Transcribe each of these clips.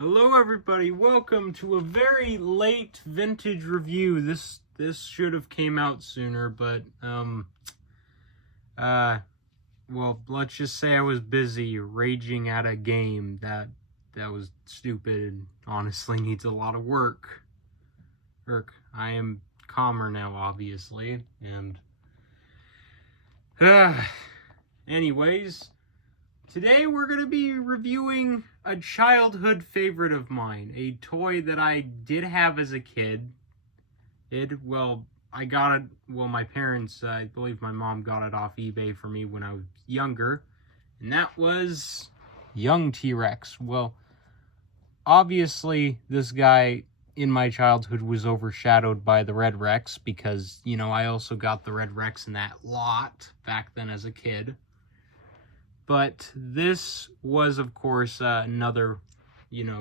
Hello everybody, welcome to a very late vintage review. This should have came out sooner, but well, let's just say I was busy raging at a game that was stupid and honestly needs a lot of work. I am calmer now, obviously, and anyways, today we're going to be reviewing a childhood favorite of mine, a toy that I did have as a kid. I got it, my parents, I believe my mom got it off eBay for me when I was younger, and that was young T-Rex. Well, obviously this guy in my childhood was overshadowed by the Red Rex because, I also got the Red Rex in that lot back then as a kid. But this was, of course, another,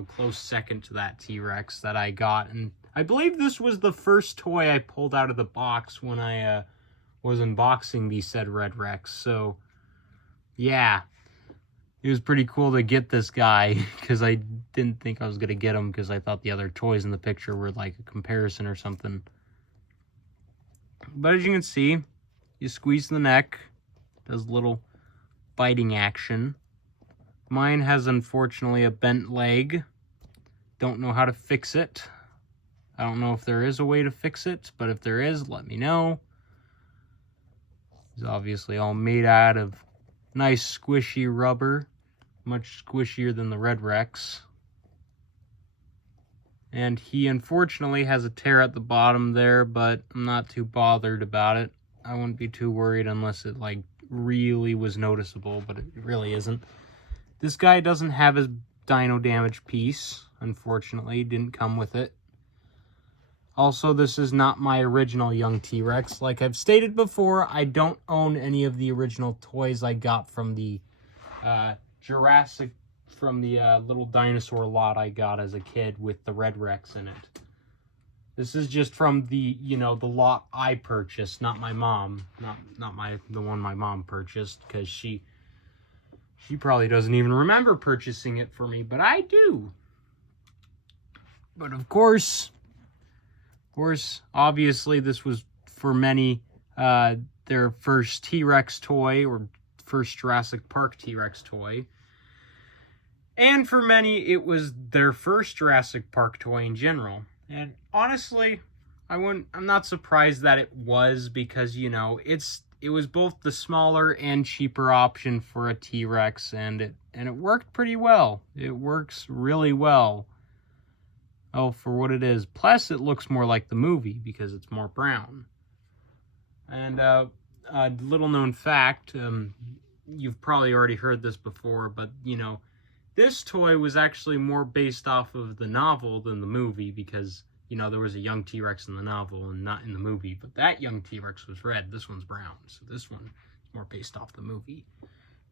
close second to that T-Rex that I got. And I believe this was the first toy I pulled out of the box when I was unboxing the said Red Rex. So, yeah, it was pretty cool to get this guy because I didn't think I was going to get him because I thought the other toys in the picture were like a comparison or something. But as you can see, you squeeze the neck, does a little biting action. Mine has unfortunately a bent leg. Don't know how to fix it. I don't know if there is a way to fix it, but if there is, let me know. It's obviously all made out of nice squishy rubber, much squishier than the Red Rex. And he unfortunately has a tear at the bottom there, but I'm not too bothered about it. I wouldn't be too worried unless it really was noticeable, but it really isn't. This guy doesn't have his dino damage piece, unfortunately. Didn't come with it. Also, this is not my original young T-Rex. Like I've stated before, I don't own any of the original toys I got from the Jurassic, from the little dinosaur lot I got as a kid with the Red Rex in it. This is just from the, the lot I purchased, not my mom. Not the one my mom purchased, because she probably doesn't even remember purchasing it for me, but I do. But of course, obviously this was for many their first T-Rex toy, or first Jurassic Park T-Rex toy. And for many, it was their first Jurassic Park toy in general. And honestly, I'm not surprised that it was, because, it was both the smaller and cheaper option for a T-Rex, and it worked pretty well. It works really well. Oh, for what it is. Plus, it looks more like the movie because it's more brown. And a little known fact, you've probably already heard this before, but, this toy was actually more based off of the novel than the movie because, there was a young T-Rex in the novel and not in the movie. But that young T-Rex was red. This one's brown. So this one is more based off the movie.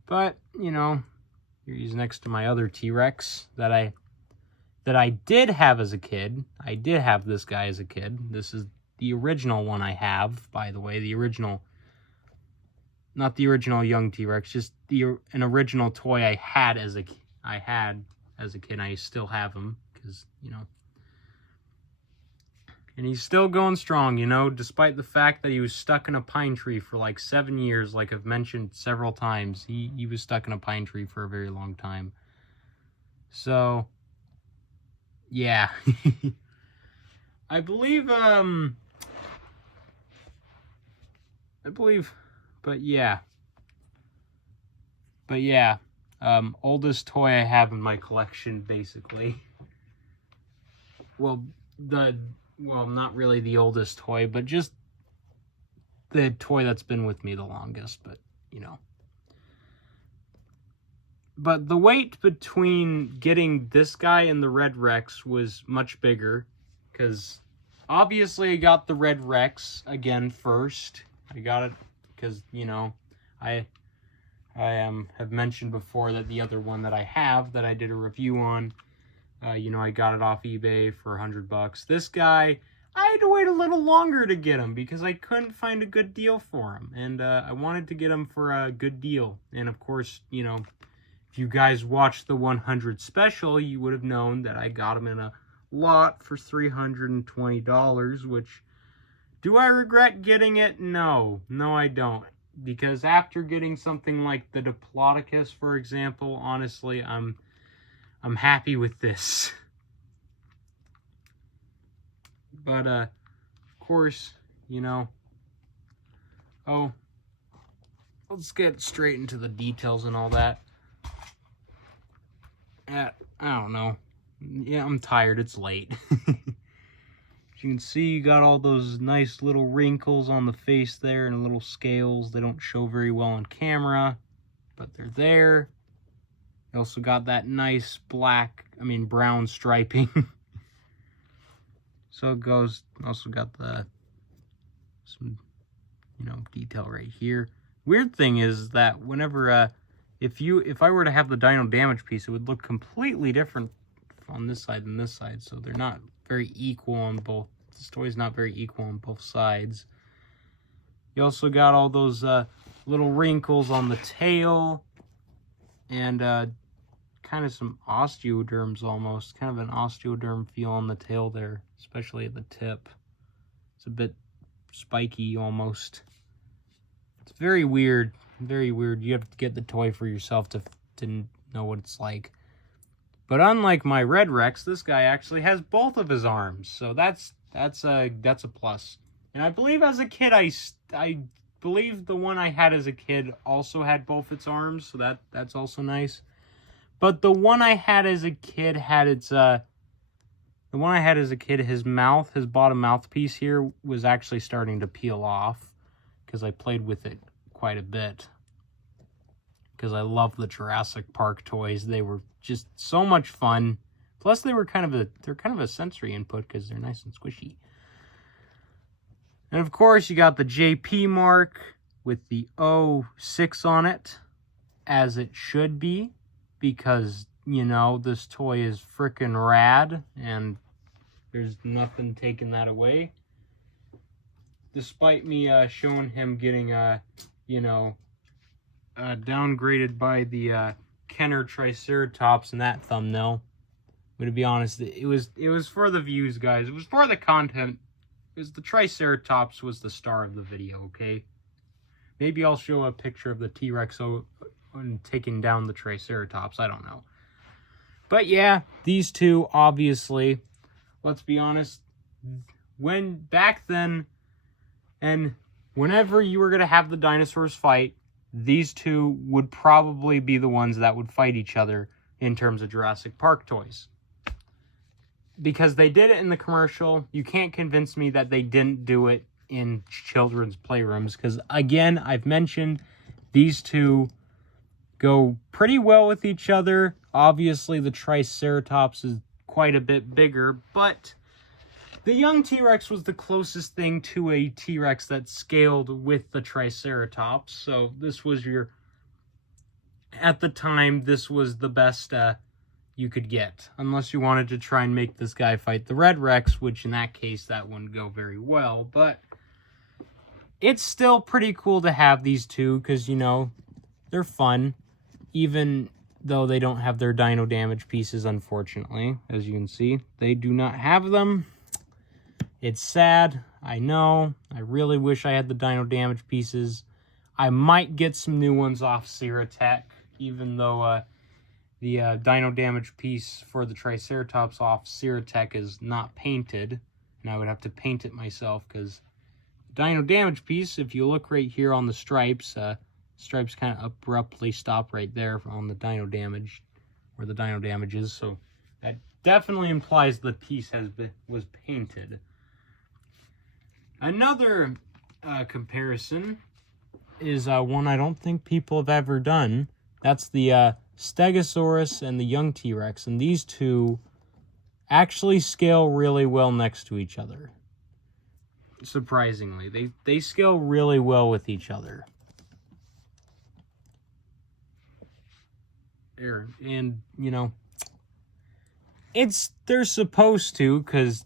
But, here he's next to my other T-Rex that I did have as a kid. I did have this guy as a kid. This is the original one I have, by the way. The original, not the original young T-Rex, just an original toy I had as a kid. I still have him because, and he's still going strong, despite the fact that he was stuck in a pine tree for like 7 years, like I've mentioned several times. He was stuck in a pine tree for a very long time. So, yeah. I believe, but yeah. Oldest toy I have in my collection, basically. Well, not really the oldest toy, but just the toy that's been with me the longest, but, But the wait between getting this guy and the Red Rex was much bigger, because obviously I got the Red Rex again first. I got it because, I have mentioned before that the other one that I have that I did a review on, I got it off eBay for $100. This guy, I had to wait a little longer to get him because I couldn't find a good deal for him. And I wanted to get him for a good deal. And of course, if if you guys watched the 100 special, you would have known that I got them in a lot for $320, which, do I regret getting it? No, I don't. Because after getting something like the Diplodocus, for example, honestly, I'm happy with this. But, of course, you know, let's get straight into the details and all that. I don't know. Yeah, I'm tired. It's late. As you can see, you got all those nice little wrinkles on the face there and little scales. They don't show very well on camera, but they're there. You also got that nice brown striping. So it goes. Also got some detail right here. Weird thing is that whenever if I were to have the dino damage piece, it would look completely different on this side than this side. So they're not very equal on both. This toy's not very equal on both sides. You also got all those little wrinkles on the tail and kind of some osteoderms almost. Kind of an osteoderm feel on the tail there, especially at the tip. It's a bit spiky almost. It's very weird. Very weird. You have to get the toy for yourself to know what it's like. But unlike my Red Rex, this guy actually has both of his arms. So that's a plus. And I believe as a kid, I believe the one I had as a kid also had both its arms. So that's also nice. But the one I had as a kid had his mouth, his bottom mouthpiece here was actually starting to peel off. Because I played with it quite a bit. Because I love the Jurassic Park toys. They were just so much fun. Plus they're kind of a sensory input because they're nice and squishy. And of course you got the JP mark with the 06 on it, as it should be, because this toy is freaking rad and there's nothing taking that away. Despite me showing him getting downgraded by the Kenner Triceratops in that thumbnail. But to be honest, it was for the views, guys. It was for the content. Because the Triceratops was the star of the video, okay? Maybe I'll show a picture of the T-Rex taking down the Triceratops. I don't know. But yeah, these two, obviously, let's be honest, back then, and whenever you were going to have the dinosaurs fight, these two would probably be the ones that would fight each other in terms of Jurassic Park toys. Because they did it in the commercial, you can't convince me that they didn't do it in children's playrooms. Because, again, I've mentioned these two go pretty well with each other. Obviously, the Triceratops is quite a bit bigger, but the young T-Rex was the closest thing to a T-Rex that scaled with the Triceratops. So this was at the time, this was the best you could get. Unless you wanted to try and make this guy fight the Red Rex, which in that case, that wouldn't go very well. But it's still pretty cool to have these two because, they're fun. Even though they don't have their dino damage pieces, unfortunately. As you can see, they do not have them. It's sad, I know. I really wish I had the dino damage pieces. I might get some new ones off Ceratech, even though the dino damage piece for the Triceratops off Ceratech is not painted. And I would have to paint it myself, because the dino damage piece, if you look right here on the stripes, stripes kind of abruptly stop right there on the dino damage, where the dino damage is. So that definitely implies the piece was painted. Another comparison is one I don't think people have ever done. That's the Stegosaurus and the young T-Rex. And these two actually scale really well next to each other. Surprisingly. They scale really well with each other. There. And, they're supposed to, because,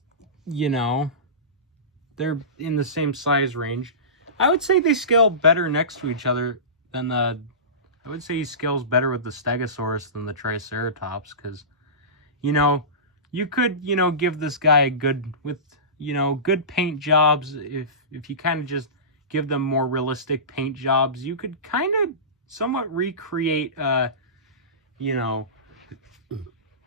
they're in the same size range. I would say they scale better next to each other than I I would say he scales better with the Stegosaurus than the Triceratops, because, you know, you could, you know, give this guy a good, with, you know, good paint jobs. If you kind of just give them more realistic paint jobs, you could kind of somewhat recreate, you know,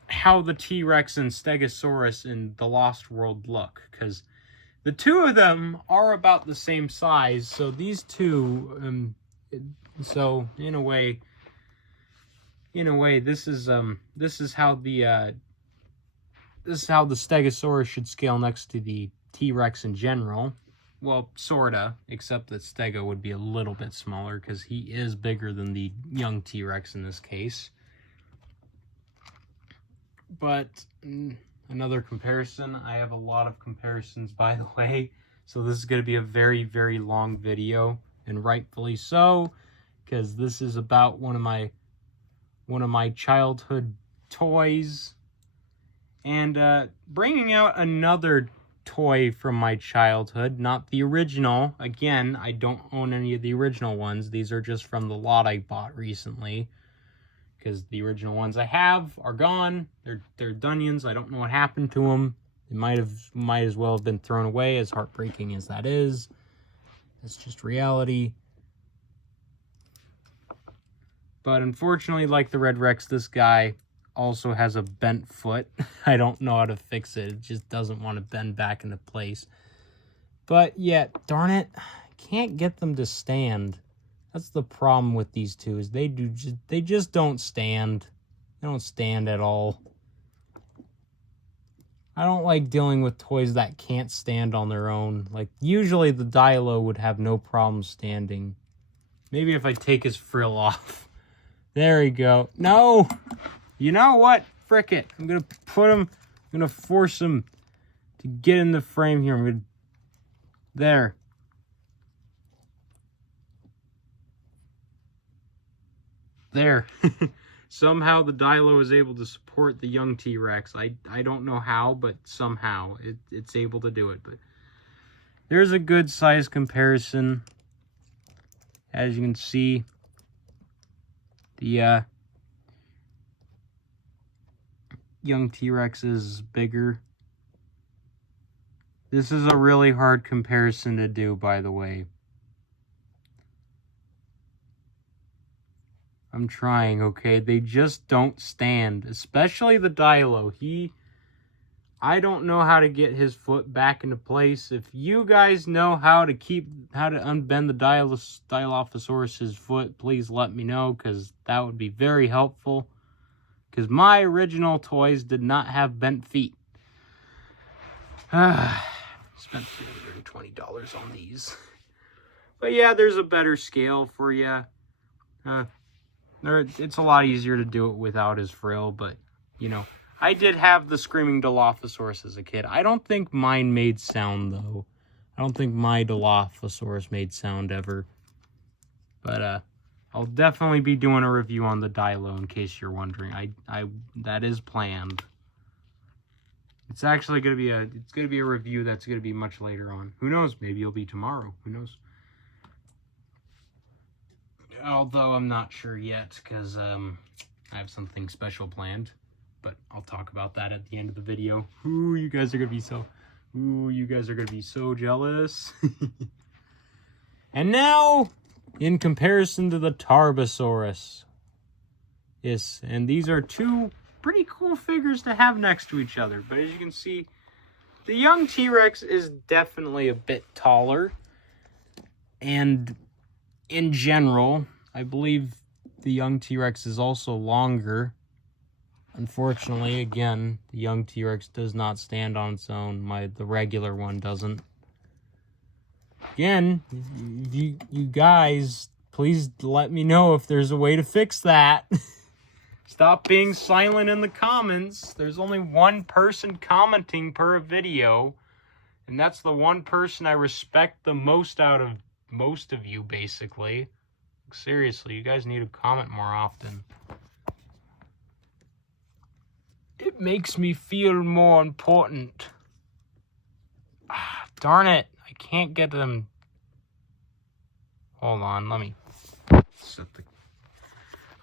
how the T-Rex and Stegosaurus in the Lost World look, because the two of them are about the same size. So these two, so in a way, this is how the Stegosaurus should scale next to the T-Rex in general. Well, sorta, except that Stego would be a little bit smaller because he is bigger than the young T-Rex in this case. But another comparison, I have a lot of comparisons, by the way, so this is going to be a very, very long video, and rightfully so, because this is about one of my childhood toys, and bringing out another toy from my childhood, not the original. Again, I don't own any of the original ones. These are just from the lot I bought recently, because the original ones I have are gone. They're Dunions. I don't know what happened to them. They might as well have been thrown away, as heartbreaking as that is. That's just reality. But unfortunately, like the Red Rex, this guy also has a bent foot. I don't know how to fix it. It just doesn't want to bend back into place. But yet, darn it, I can't get them to stand. That's the problem with these two, is they just don't stand. They don't stand at all. I don't like dealing with toys that can't stand on their own. Like, usually the Dilo would have no problem standing. Maybe if I take his frill off. There we go. No! You know what? Frick it. I'm going to force him to get in the frame here. There. There. Somehow the Dilo is able to support the young T-Rex. I don't know how, but somehow it's able to do it. But there's a good size comparison. As you can see, the young T-Rex is bigger. This is a really hard comparison to do, by the way. I'm trying, okay? They just don't stand, especially the Dilo. I don't know how to get his foot back into place. If you guys know how to unbend the Dilophosaurus's foot, please let me know, because that would be very helpful. Because my original toys did not have bent feet. Spent $320 on these. But yeah, there's a better scale for you. It's a lot easier to do it without his frill, but, you know, I did have the Screaming Dilophosaurus as a kid. I don't think mine made sound, though. I don't think my Dilophosaurus made sound ever. But, I'll definitely be doing a review on the Dilo, in case you're wondering. That is planned. It's actually going to be a review that's going to be much later on. Who knows? Maybe it'll be tomorrow. Who knows? Although I'm not sure yet, because I have something special planned. But I'll talk about that at the end of the video. Ooh, you guys are going to be so jealous. And now, in comparison to the Tarbosaurus. Yes, and these are two pretty cool figures to have next to each other. But as you can see, the young T-Rex is definitely a bit taller. And in general, I believe the young T-Rex is also longer. Unfortunately, again, the young T-Rex does not stand on its own. The regular one doesn't. Again, you guys, please let me know if there's a way to fix that. Stop being silent in the comments. There's only one person commenting per video. And that's the one person I respect the most out of most of you, basically. Seriously, you guys need to comment more often. It makes me feel more important. Darn it. I can't get them. Hold on, let me set the...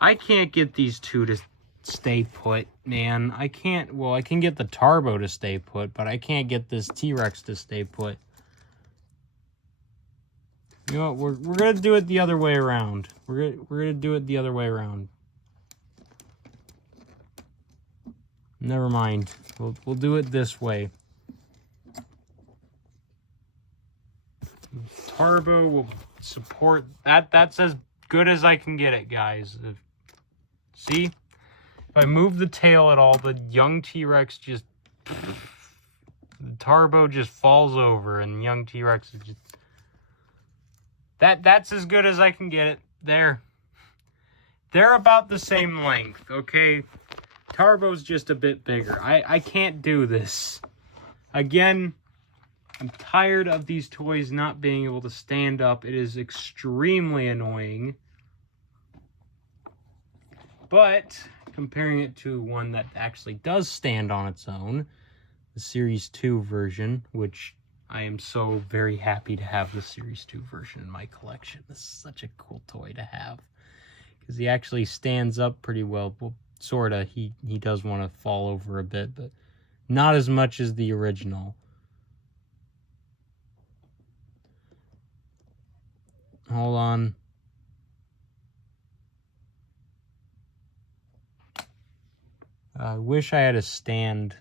I can't get these two to stay put, man. I can't, well, I can get the Tarbo to stay put, but I can't get this T-Rex to stay put. You know what, we're gonna do it the other way around. We're gonna do it the other way around. Never mind. We'll do it this way. Tarbo will support that. That's as good as I can get it, guys. See? If I move the tail at all, the young T-Rex just... The Tarbo just falls over, and young T-Rex is just... That's as good as I can get it. There. They're about the same length, okay? Tarbo's just a bit bigger. I can't do this. Again, I'm tired of these toys not being able to stand up. It is extremely annoying. But, comparing it to one that actually does stand on its own, the Series 2 version, which I am so very happy to have the Series 2 version in my collection. This is such a cool toy to have. Because he actually stands up pretty well. Well, sort of. He does want to fall over a bit, but not as much as the original. Hold on. I wish I had a stand.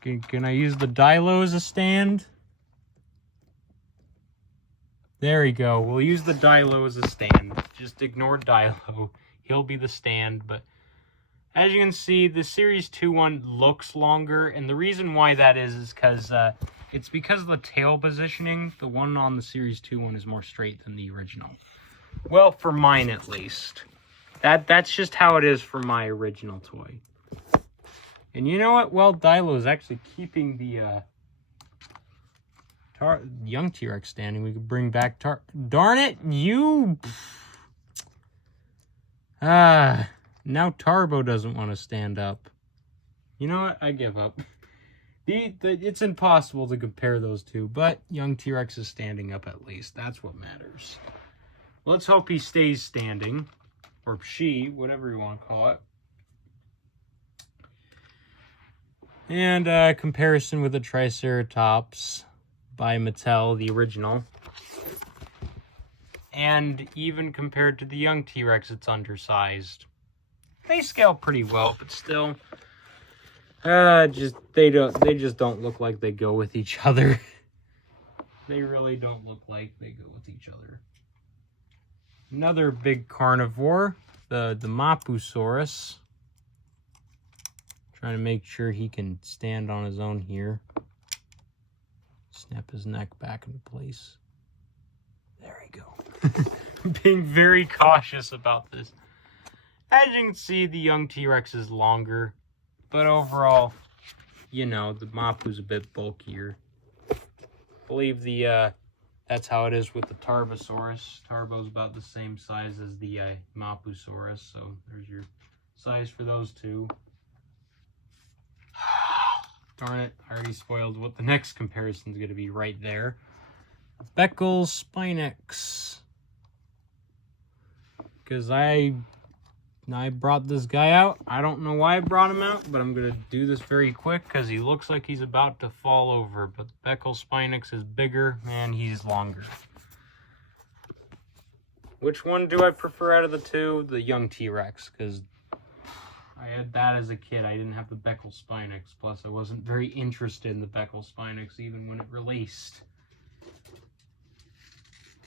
Can I use the Dilo as a stand? There we go. We'll use the Dilo as a stand. Just ignore Dilo. He'll be the stand. But as you can see, the Series 2 one looks longer. And the reason why that is because it's because of the tail positioning. The one on the Series 2 one is more straight than the original. Well, for mine at least. That's just how it is for my original toy. And you know what? Well, Dilo is actually keeping the young T-Rex standing. We could bring back Darn it, you! Now Tarbo doesn't want to stand up. You know what? I give up. It's impossible to compare those two, but young T-Rex is standing up at least. That's what matters. Let's hope he stays standing. Or she, whatever you want to call it. And comparison with the Triceratops by Mattel, the original. And even compared to the young T-Rex, it's undersized. They scale pretty well, but still, they just don't look like they go with each other. They really don't look like they go with each other. Another big carnivore, the Dilophosaurus. Trying to make sure he can stand on his own here. Snap his neck back into place. There we go. I'm being very cautious about this. As you can see, the young T-Rex is longer. But overall, you know, the Mapu's a bit bulkier. I believe that's how it is with the Tarbosaurus. Tarbo's about the same size as the Dilophosaurus. So there's your size for those two. Darn it, I already spoiled what the next comparison is going to be right there. Beckel Spinosaurus. Because I brought this guy out. I don't know why I brought him out, but I'm going to do this very quick because he looks like he's about to fall over. But Beckel Spinosaurus is bigger and he's longer. Which one do I prefer out of the two? The young T-Rex, because I had that as a kid. I didn't have the Beckel Spinosaurus. Plus, I wasn't very interested in the Beckel Spinosaurus even when it released.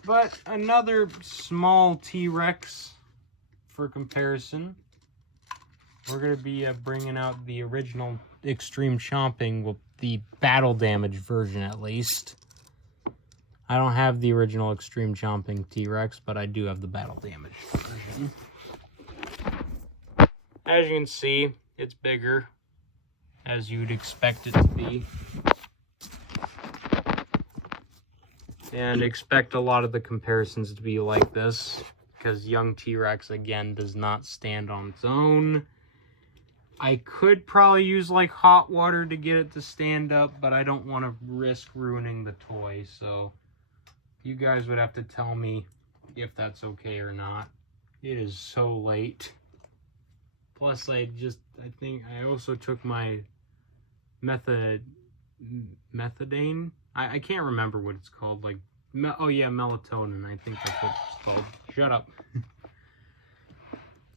But another small T-Rex for comparison. We're going to be bringing out the original Extreme Chomping, with the battle damage version at least. I don't have the original Extreme Chomping T-Rex, but I do have the battle damage version. As you can see, it's bigger, as you'd expect it to be. And expect a lot of the comparisons to be like this, because young T-Rex, again, does not stand on its own. I could probably use, like, hot water to get it to stand up, but I don't want to risk ruining the toy, so you guys would have to tell me if that's okay or not. It is so late. Plus, I think I also took my methadone. I can't remember what it's called. Like, oh yeah, melatonin. I think that's what it's called. Shut up.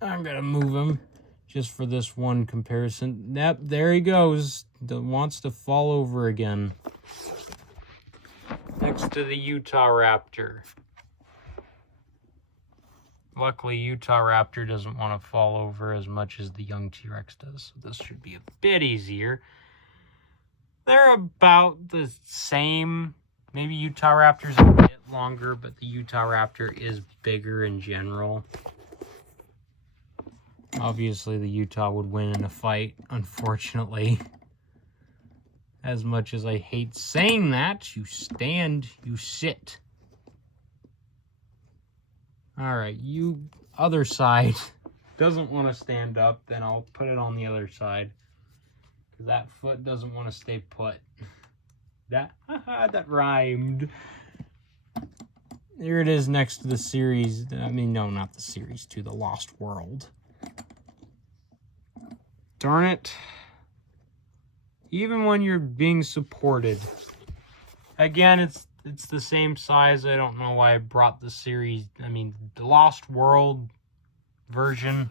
I'm gonna move him just for this one comparison. Yep, there he goes. Wants to fall over again. Next to the Utah Raptor. Luckily, Utah Raptor doesn't want to fall over as much as the young T-Rex does, so this should be a bit easier. They're about the same. Maybe Utah Raptor's a bit longer, but the Utah Raptor is bigger in general. Obviously, the Utah would win in a fight, unfortunately. As much as I hate saying that, you stand, you sit. Alright, you other side doesn't want to stand up, then I'll put it on the other side. Because that foot doesn't want to stay put. That rhymed. Here it is next to the series. I mean, no, not the series, to the Lost World. Darn it. Even when you're being supported. Again, it's the same size. I don't know why I brought the series. I mean, the Lost World version.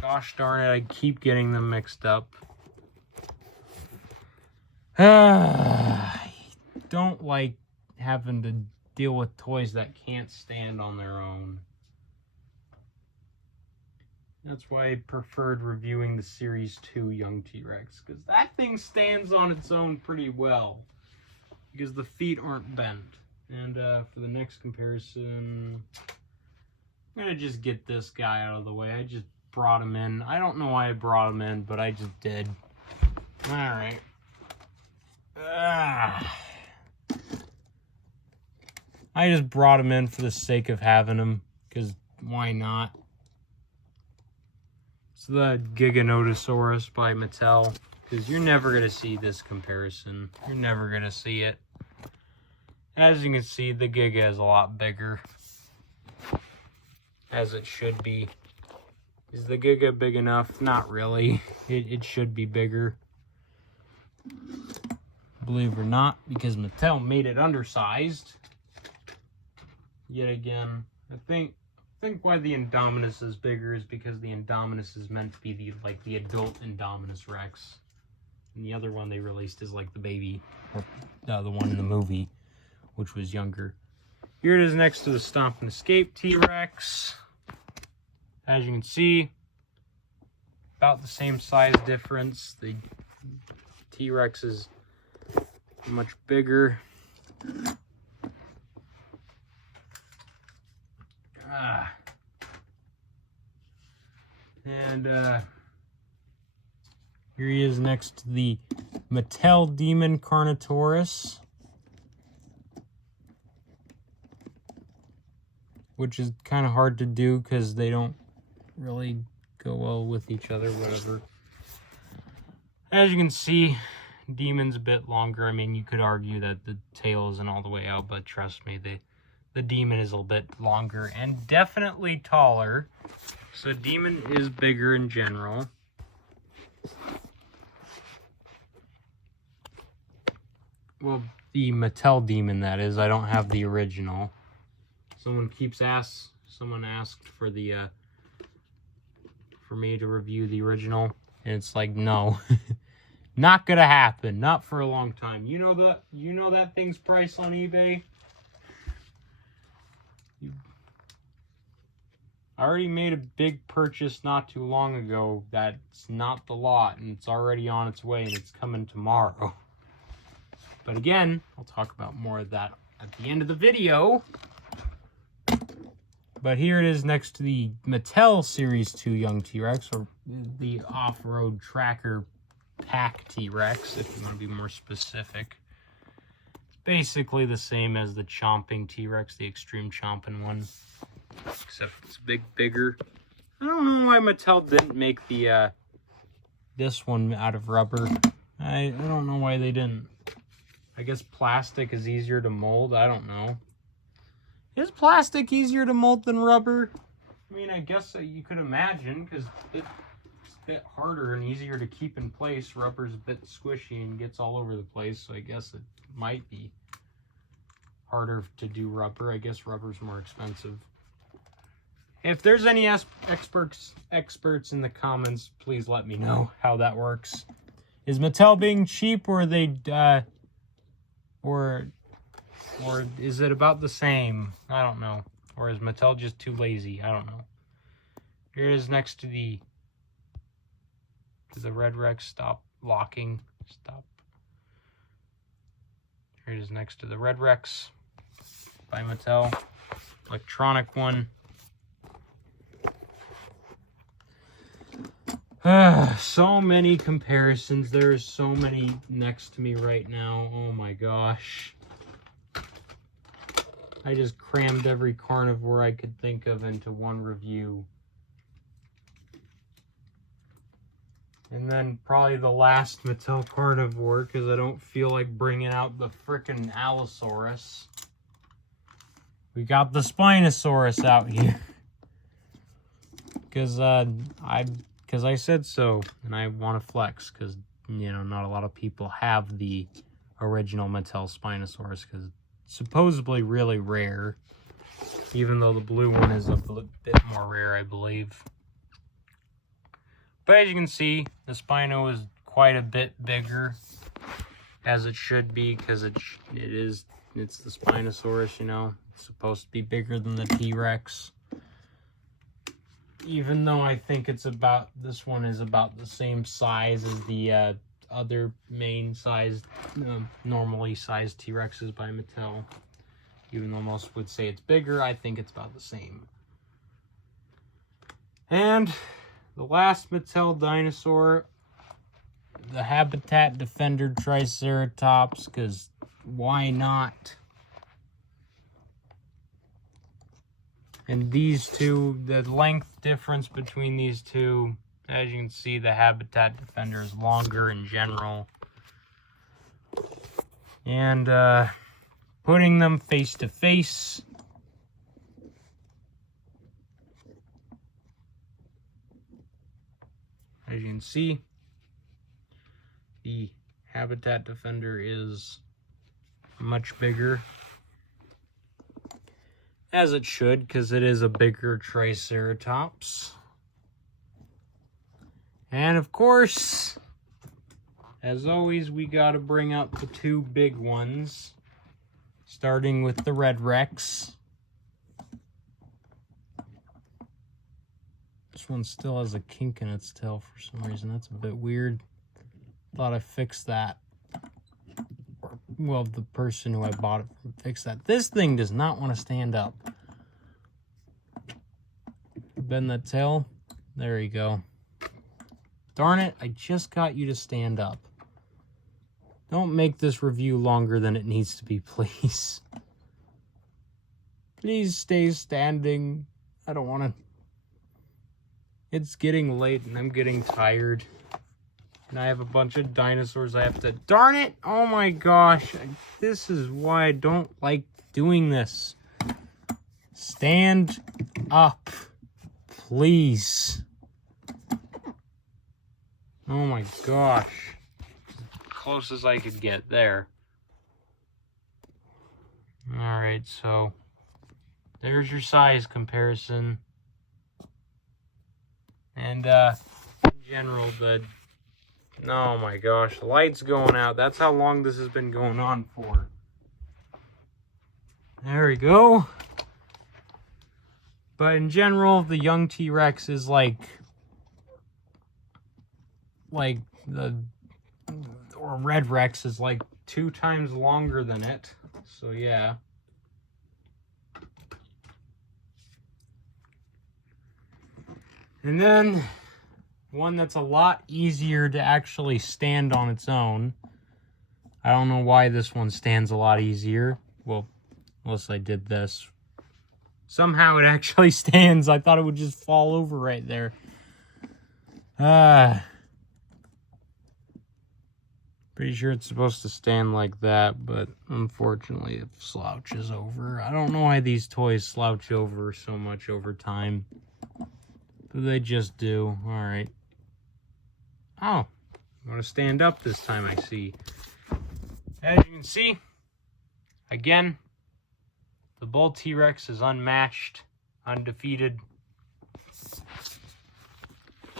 Gosh darn it, I keep getting them mixed up. I don't like having to deal with toys that can't stand on their own. That's why I preferred reviewing the Series 2 Young T-Rex, because that thing stands on its own pretty well, because the feet aren't bent. And for the next comparison, I'm going to just get this guy out of the way. I just brought him in. I don't know why I brought him in, but I just did. Alright. I just brought him in for the sake of having him, because why not? It's the Giganotosaurus by Mattel, because you're never going to see this comparison. You're never going to see it. As you can see, the Giga is a lot bigger, as it should be. Is the Giga big enough? Not really. It should be bigger. Believe it or not, because Mattel made it undersized. Yet again, I think why the Indominus is bigger is because the Indominus is meant to be the adult Indominus Rex, and the other one they released is like the baby, or the one in the movie, which was younger. Here it is next to the Stomp and Escape T-Rex. As you can see, about the same size difference. The T-Rex is much bigger. And here he is next to the Mattel Demon Carnotaurus, which is kind of hard to do because they don't really go well with each other, whatever. As you can see, Demon's a bit longer. I mean, you could argue that the tail isn't all the way out, but trust me, the Demon is a little bit longer and definitely taller. So Demon is bigger in general. Well, the Mattel Demon, that is. I don't have the original. Someone asked for the for me to review the original, and it's like, no. Not gonna happen. Not for a long time. You know that thing's price on eBay? I already made a big purchase not too long ago that's not the lot, and it's already on its way, and it's coming tomorrow. But again, I'll talk about more of that at the end of the video. But here it is next to the Mattel Series 2 Young T-Rex, or the Off-Road Tracker Pack T-Rex, if you want to be more specific. It's basically the same as the Chomping T-Rex, the Extreme Chomping one, except it's bigger. I don't know why Mattel didn't make the this one out of rubber. I don't know why they didn't. I guess plastic is easier to mold. I don't know. Is plastic easier to mold than rubber? I mean, I guess you could imagine, because it's a bit harder and easier to keep in place. Rubber's a bit squishy and gets all over the place, so I guess it might be harder to do rubber. I guess rubber's more expensive. If there's any experts in the comments, please let me know how that works. Is Mattel being cheap, or are they, or is it about the same? I don't know. Or is Mattel just too lazy? I don't know. Here it is next to the Red Rex. Stop locking. Stop. Here it is next to the Red Rex by Mattel. Electronic one. So many comparisons. There's so many next to me right now. Oh my gosh. I just crammed every carnivore I could think of into one review. And then probably the last Mattel carnivore, because I don't feel like bringing out the frickin' Allosaurus. We got the Spinosaurus out here. Because I said so, and I want to flex, because, you know, not a lot of people have the original Mattel Spinosaurus, because it's supposedly really rare, even though the blue one is a bit more rare, I believe. But as you can see, the Spino is quite a bit bigger, as it should be, because it's the Spinosaurus, you know. It's supposed to be bigger than the T-Rex. Even though I think this one is about the same size as the other main sized, normally sized T-Rexes by Mattel. Even though most would say it's bigger, I think it's about the same. And the last Mattel dinosaur, the Habitat Defender Triceratops, because why not? And these two, the length difference between these two, as you can see, the Habitat Defender is longer in general. And putting them face to face, as you can see, the Habitat Defender is much bigger. As it should, because it is a bigger Triceratops. And of course, as always, we gotta bring out the two big ones. Starting with the Red Rex. This one still has a kink in its tail for some reason. That's a bit weird. Thought I fixed that. Well, the person who I bought it from fixed that. This thing does not want to stand up. Bend that tail. There you go. Darn it, I just got you to stand up. Don't make this review longer than it needs to be, please. Please stay standing. I don't want to... It's getting late and I'm getting tired. And I have a bunch of dinosaurs I have to... Darn it! Oh my gosh. This is why I don't like doing this. Stand up. Please. Oh my gosh. As close as I could get there. Alright, so... There's your size comparison. And, in general, oh my gosh, the light's going out. That's how long this has been going on for. There we go. But in general, the young T-Rex is or Red Rex is like 2 times longer than it. So yeah. And then one that's a lot easier to actually stand on its own. I don't know why this one stands a lot easier. Well, unless I did this. Somehow it actually stands. I thought it would just fall over right there. But Pretty sure it's supposed to stand like that, but unfortunately it slouches over. I don't know why these toys slouch over so much over time, but they just do. Alright. Oh, I'm going to stand up this time, I see. As you can see, again, the bull T-Rex is unmatched, undefeated,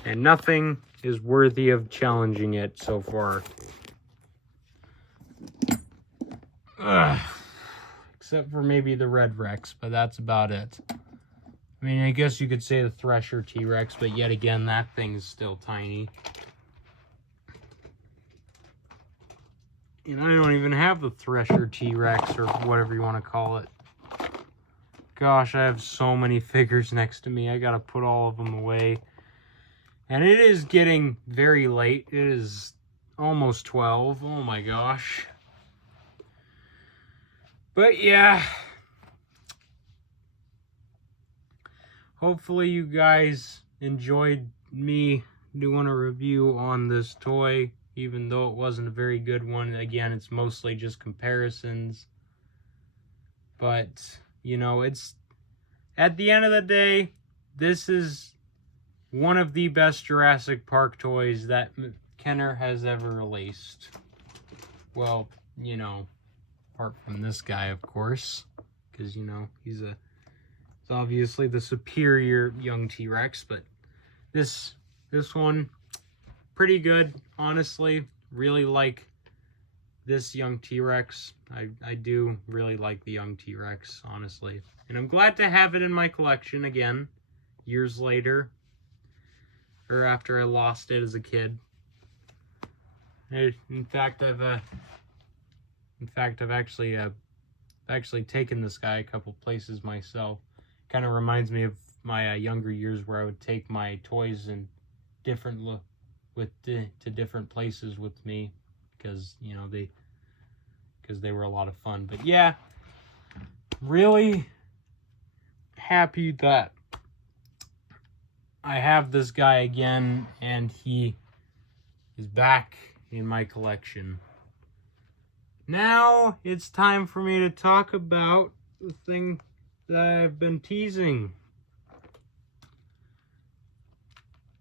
and nothing is worthy of challenging it so far. Ugh. Except for maybe the Red Rex, but that's about it. I mean, I guess you could say the Thresher T-Rex, but yet again, that thing's still tiny. And I don't even have the Thresher T-Rex, or whatever you want to call it. Gosh, I have so many figures next to me. I gotta put all of them away. And it is getting very late. It is almost 12. Oh my gosh. But yeah. Hopefully you guys enjoyed me doing a review on this toy. Even though it wasn't a very good one. Again, it's mostly just comparisons. But, you know, it's... At the end of the day, this is one of the best Jurassic Park toys that Kenner has ever released. Well, you know, apart from this guy, of course. Because, you know, he's obviously the superior young T-Rex. But this one, pretty good, honestly. Really like this young T-Rex. I do really like the young T-Rex, honestly. And I'm glad to have it in my collection again, years later. Or after I lost it as a kid. In fact, I've actually taken this guy a couple places myself. Kind of reminds me of my younger years where I would take my toys and to different places with me, because you know they were a lot of fun. But yeah, really happy that I have this guy again, and he is back in my collection. Now it's time for me to talk about the thing that I've been teasing.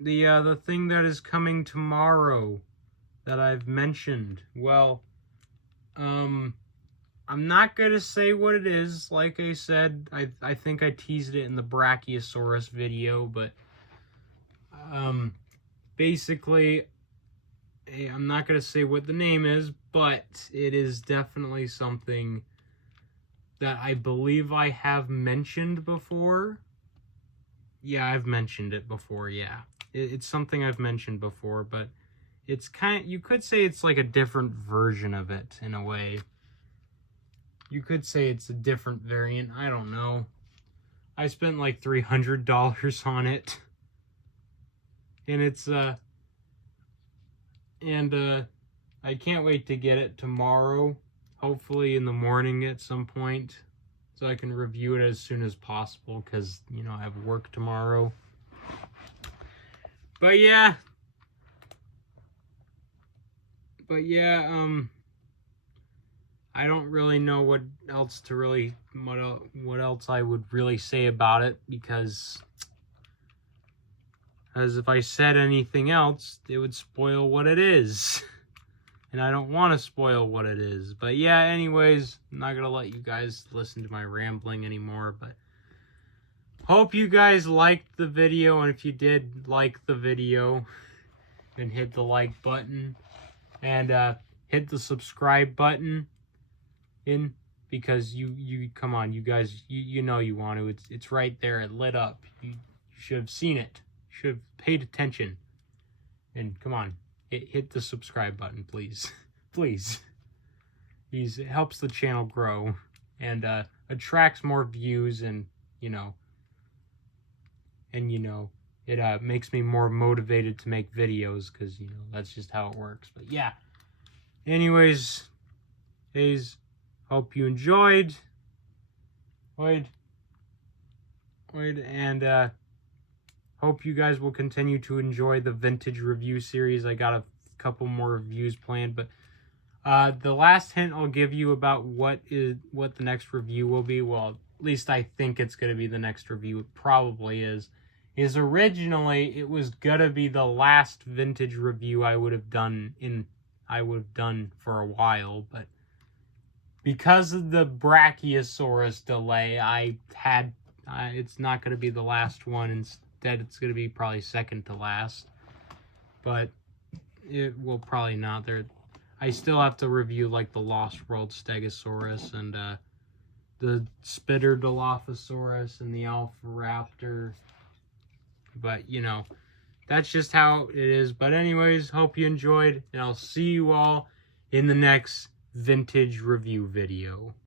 The thing that is coming tomorrow that I've mentioned. Well, I'm not going to say what it is. Like I said, I think I teased it in the Brachiosaurus video, but basically, I'm not going to say what the name is, but it is definitely something that I believe I have mentioned before. Yeah, I've mentioned it before, yeah. It's something I've mentioned before, but it's you could say it's like a different version of it, in a way. You could say it's a different variant, I don't know. I spent like $300 on it. And it's, I can't wait to get it tomorrow. Hopefully in the morning at some point. So I can review it as soon as possible, because, you know, I have work tomorrow. But yeah, I don't really know what else I would really say about it, because as if I said anything else, it would spoil what it is. And I don't want to spoil what it is. But yeah, anyways, I'm not going to let you guys listen to my rambling anymore. But hope you guys liked the video. And if you did like the video, then hit the like button. And hit the subscribe button. Because you come on, you guys, you know you want to. It's right there. It lit up. You should have seen it. You should have paid attention. And come on. Hit the subscribe button, please. Please. It helps the channel grow and attracts more views, and it makes me more motivated to make videos, because that's just how it works. But yeah, anyways, hope you enjoyed. And hope you guys will continue to enjoy the vintage review series. I got a couple more reviews planned, but The last hint I'll give you about what the next review will be, well, at least I think it's going to be the next review, it probably is originally it was going to be the last vintage review I would have done for a while, but because of the Brachiosaurus delay, it's not going to be the last one. Instead, it's going to be probably second to last, but it will probably not. I still have to review like the Lost World Stegosaurus and the Spitter Dilophosaurus and the Alpharaptor. But, you know, that's just how it is. But anyways, hope you enjoyed, and I'll see you all in the next vintage review video.